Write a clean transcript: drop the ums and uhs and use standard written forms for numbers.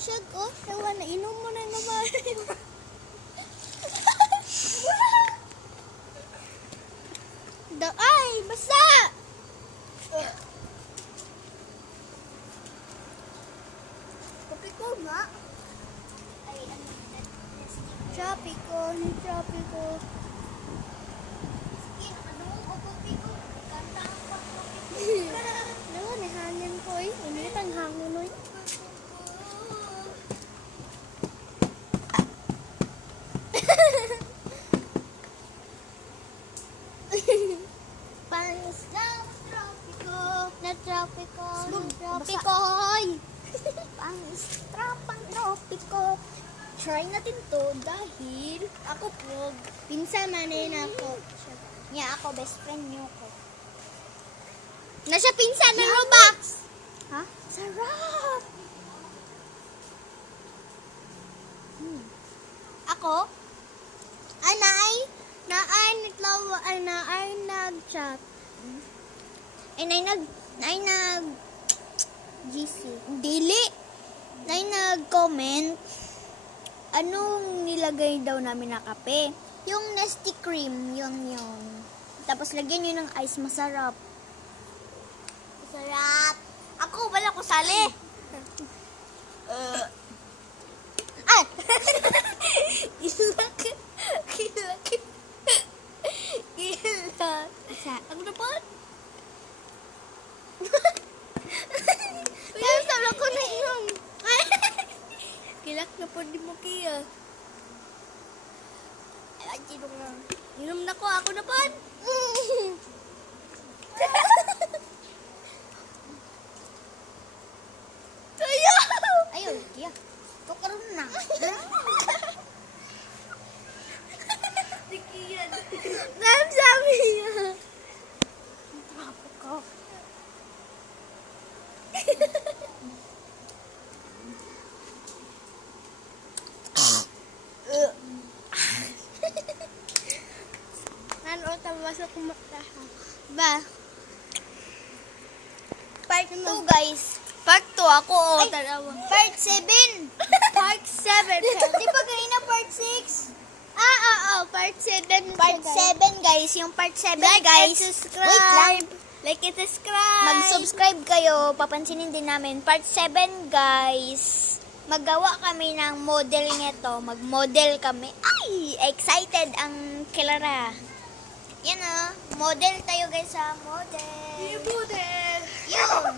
Siya ko, ewan na, inom mo na naman. Ay, basa! Kopi ko nga. Ay, ano, Tropico, ni Tropico. Sige, nakadungog ko kopi ko. Kanta ang pag-kopi ko. Nawa, may hangin ko eh. Init ang hangin eh. Panis na Tropico. Na Tropico. Tropico, hoy. Panis trapang Tropico. Try natin to dahil ako po, pinsan manin ako. Niya ako, best friend niyo ko. Nasa pinsan ng Robux. Ha? Sarap! Ako? Naay nag-chat. Naay nag GC. Dili. Naay nag-comment. Anong nilagay daw namin na kape? Yung Nestea cream, yun. Tapos lagyan nyo ng ice, masarap. Masarap. Ako, wala ko sali. Ay! Gilak. Ako na po? Pero sabi ko na inom. Kilak na po di mo kaya. Ay, inom na ko. Ako na po. Tayo! Ayaw, kaya. Tukaroon na. Sikiyan. Sabi niya. Trapo ko. Ano tawas ako mataha. Ba? Part 2 guys. Part 2 ako tarawa. Part 7. Part 7. Di ba kanina part 6? Part 7. Part 7 guys. Yung part 7 guys. Subscribe. Wait lang. Like and subscribe. Mag-subscribe kayo. Papansinin din namin. Part 7 guys. Maggawa kami ng model nito. Mag-model kami. Ay! Excited ang Clara. Yan model tayo guys sa model. Yung model. Yun.